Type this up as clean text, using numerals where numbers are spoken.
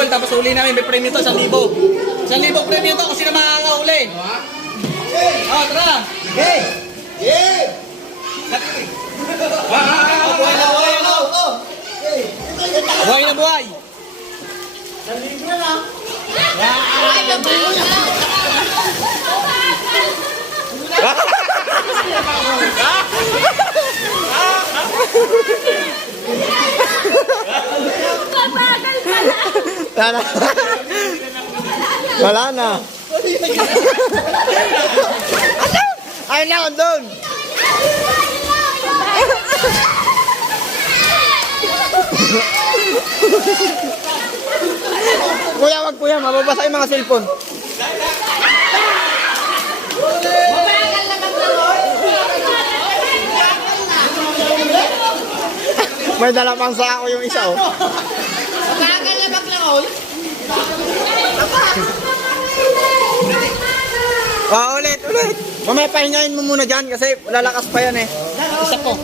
raffle, tapos huli namin, may premium to, 1,000. 1,000 premium to kung sino makakahuli. Oh, tara! Hey! Yeah! Buhay na buhay, ano? Buhay na buhay! Wala na. Ay na, doon. Kuya, wag kuya, mababasa yung mga cellphone. May dala pang sa ako yung isa, oh. Bagal na maglangoy. Oh, ulit. Mamaya pahingain mo muna dyan kasi lalakas pa yan eh. Isa po.